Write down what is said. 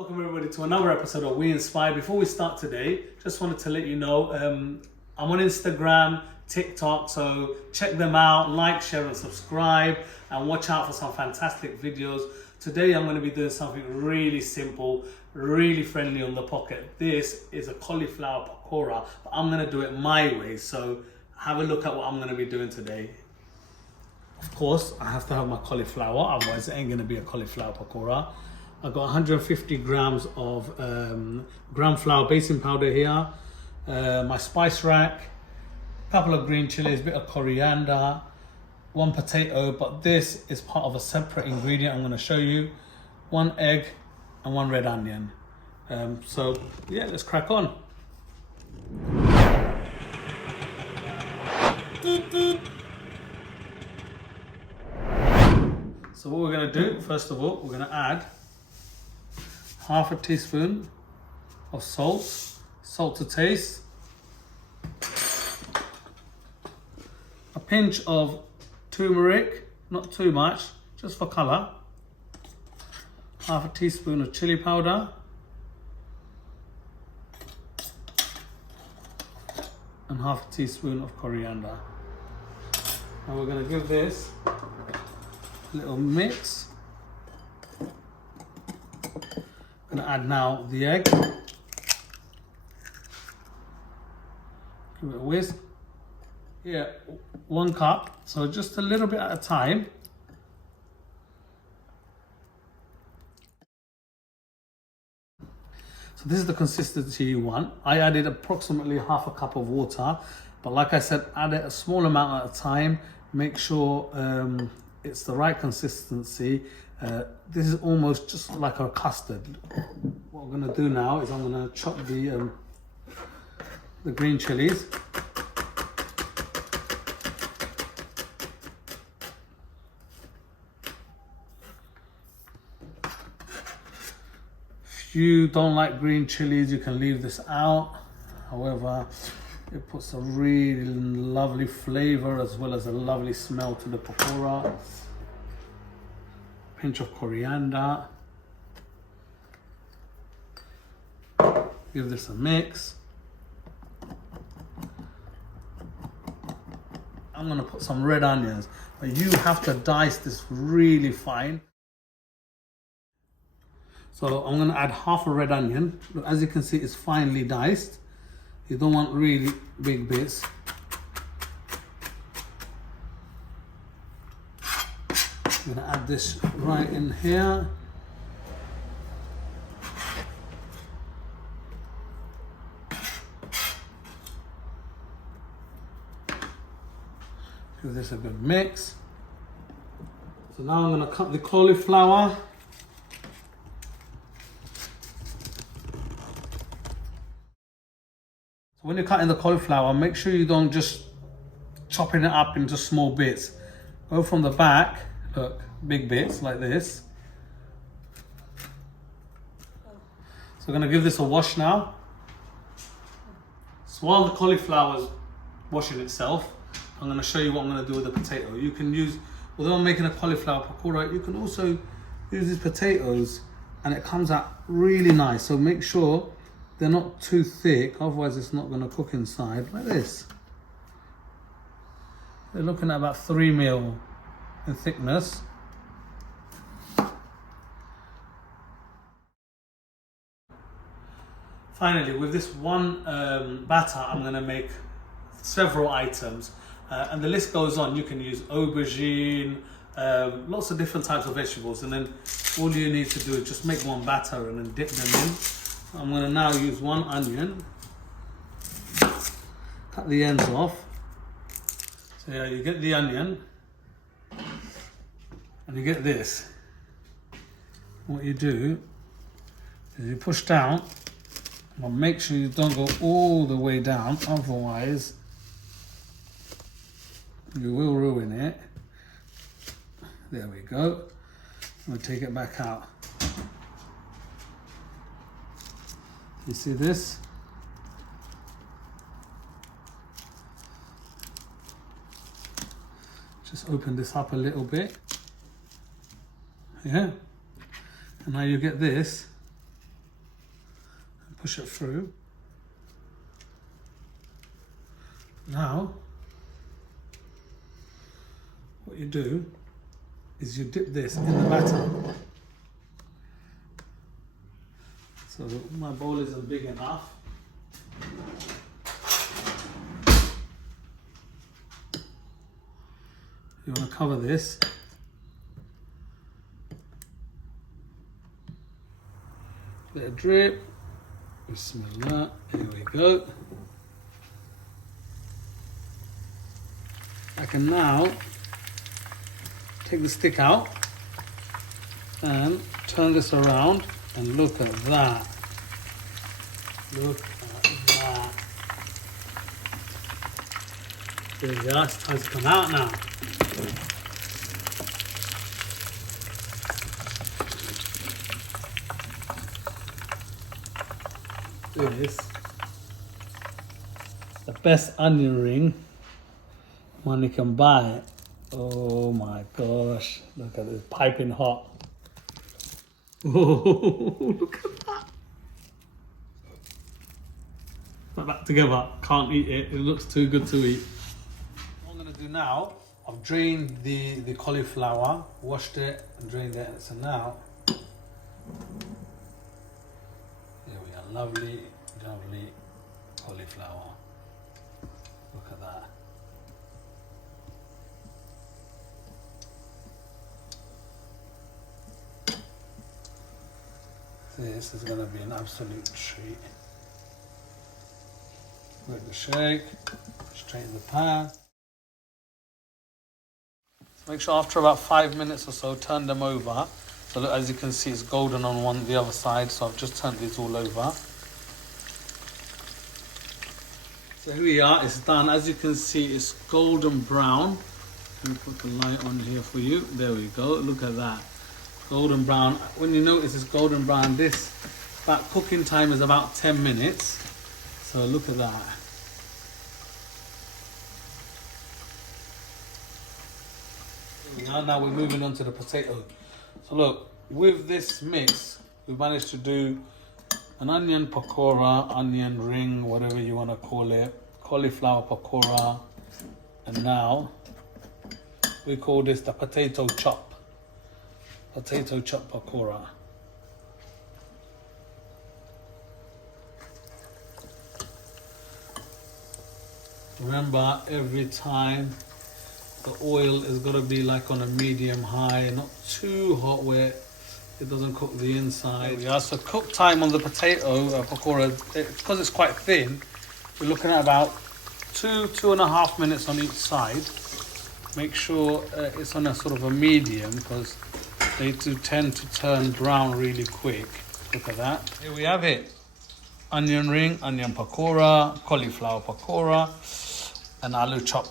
Welcome everybody to another episode of We Inspire. Before we start today, just wanted to let you know I'm on Instagram, TikTok, so check them out, like, share and subscribe, and watch out for some fantastic videos. Today I'm going to be doing something really simple, really friendly on the pocket. This is a cauliflower pakora, but I'm going to do it my way, so have a look at what I'm going to be doing today. Of course, I have to have my cauliflower, otherwise it ain't going to be a cauliflower pakora. I've got 150 grams of gram flour baking powder here, my spice rack, a couple of green chilies, a bit of coriander, one potato, but this is part of a separate ingredient I'm going to show you, one egg and one red onion. So yeah, let's crack on. So what we're going to do, first of all, we're going to add half a teaspoon of salt to taste, a pinch of turmeric, not too much, just for colour, half a teaspoon of chilli powder, and half a teaspoon of coriander. And we're going to give this a little mix. I'm going to add now the egg. Give it a whisk. Yeah, 1 cup, so just a little bit at a time. So this is the consistency you want. I added approximately half a cup of water, but like I said, add it a small amount at a time. Make sure it's the right consistency. This is almost just like a custard. What I'm going to do now is I'm going to chop the green chilies. If you don't like green chilies, you can leave this out. However, it puts a really lovely flavor as well as a lovely smell to the pakora. Pinch of coriander. Give this a mix. I'm going to put some red onions, but you have to dice this really fine. So I'm going to add half a red onion. Look, as you can see, it's finely diced. You don't want really big bits. I'm going to add this right in here. Give this a good mix. So now I'm going to cut the cauliflower. So when you're cutting the cauliflower, make sure you don't just chopping it up into small bits. Go from the back. Look, big bits like this. So we're going to give this a wash now. So while the cauliflower is washing itself, I'm going to show you what I'm going to do with the potato. You can use, although I'm making a cauliflower pakora, you can also use these potatoes and it comes out really nice. So make sure they're not too thick, otherwise it's not going to cook inside, like this. They're looking at about 3 mil in thickness. Finally, with this one batter, I'm going to make several items, and the list goes on. You can use aubergine, lots of different types of vegetables, and then all you need to do is just make one batter and then dip them in. I'm going to now use one onion, cut the ends off. So yeah, you get the onion. And you get this. What you do is you push down, but make sure you don't go all the way down, otherwise you will ruin it. There we go. We'll take it back out. You see this? Just open this up a little bit. Yeah. And now you get this. push it through. Now, what you do is you dip this in the batter. So my bowl isn't big enough. You want to cover this. Let it drip. Bismillah. Here we go. I can now take the stick out and turn this around and look at that. Look at that. There you go, it's time to come out now. This the best onion ring money can buy. Oh my gosh, look at this, piping hot. Oh, look at that. Put that together, can't eat it, it looks too good to eat. What I'm going to do now, I've drained the cauliflower, washed it and drained it, so now lovely, lovely cauliflower. Look at that. This is going to be an absolute treat. Give it a shake, straighten the pan. So make sure after about 5 minutes or so, turn them over. So look, as you can see, it's golden on the other side, so I've just turned these all over. So here we are, it's done. As you can see, it's golden brown. Let me put the light on here for you. There we go, look at that. Golden brown. When you notice it's golden brown, this cooking time is about 10 minutes. So look at that. Now we're moving on to the potato. So look, with this mix, we've managed to do an onion pakora, onion ring, whatever you want to call it, cauliflower pakora, and now we call this the potato chop pakora. Remember, every time the oil is going to be like on a medium high, not too hot where it doesn't cook the inside. Yeah, so cook time on the potato pakora, because it's quite thin, we're looking at about 2.5 minutes on each side. Make sure it's on a sort of a medium, because they do tend to turn brown really quick. Look at that. Here we have it. Onion ring, onion pakora, cauliflower pakora, and aloo chop